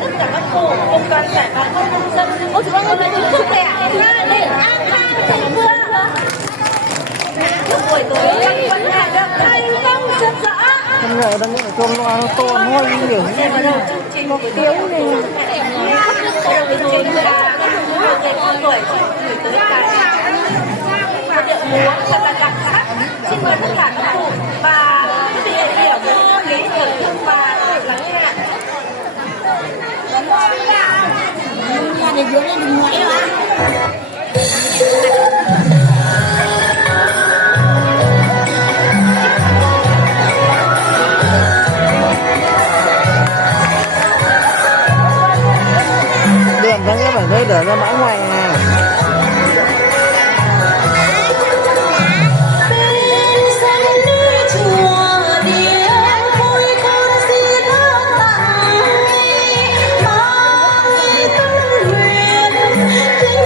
tất cả các tổ công đoàn giải phóng các công dân. Ôi chúng con ơi, sức khỏe để ăn buổi tối các quan hệ được tay không rất rõ. Con người đang ở trong nó to nó nhiều như thế nào? Một tiếng này. Thầy cô tuổi gửi tới cả điệu múa thật là đặc sắc. Xin mời tất cả các cụ và quý vị đại biểu không khí thưởng thức và lắng nghe. Nhà này dưới đây đừng ngoáy đâu ạ. Đường các em phải đây để ra mãi ngoài à. Hãy subscribe cho kênh Ghiền Mì Gõ để không bỏ lỡ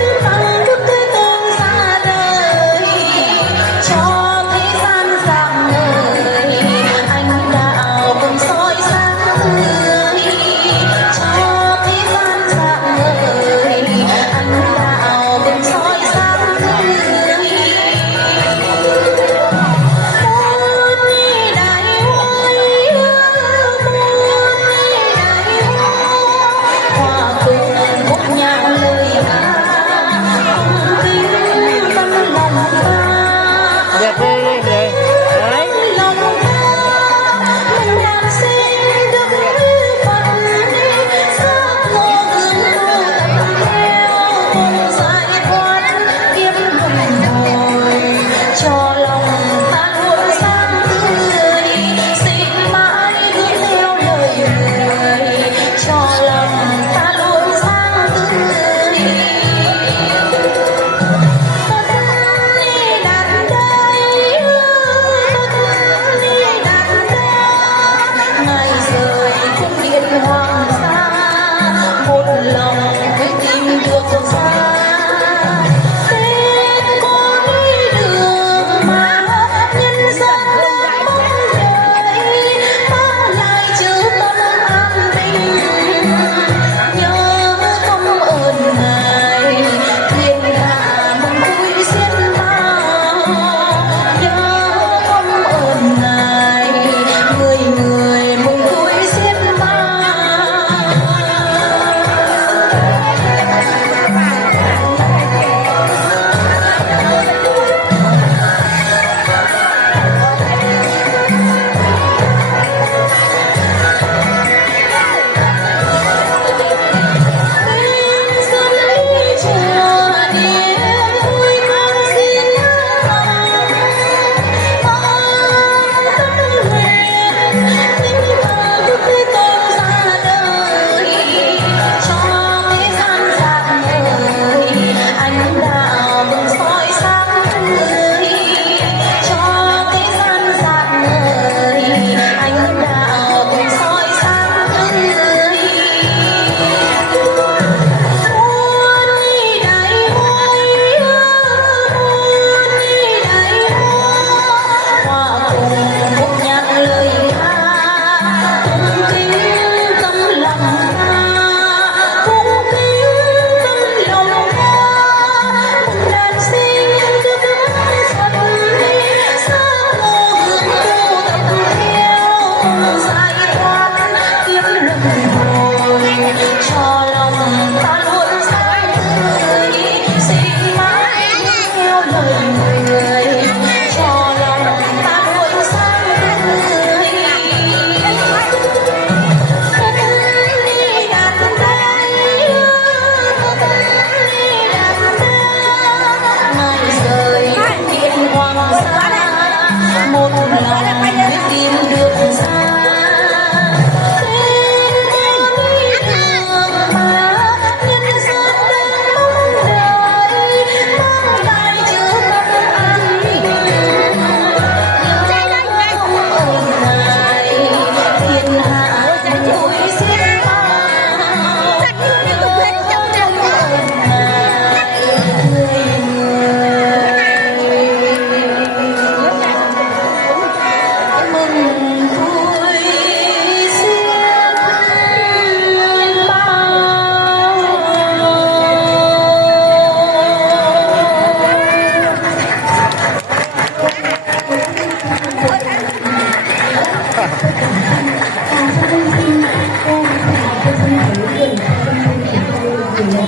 Hãy subscribe cho kênh Ghiền Mì Gõ để không bỏ lỡ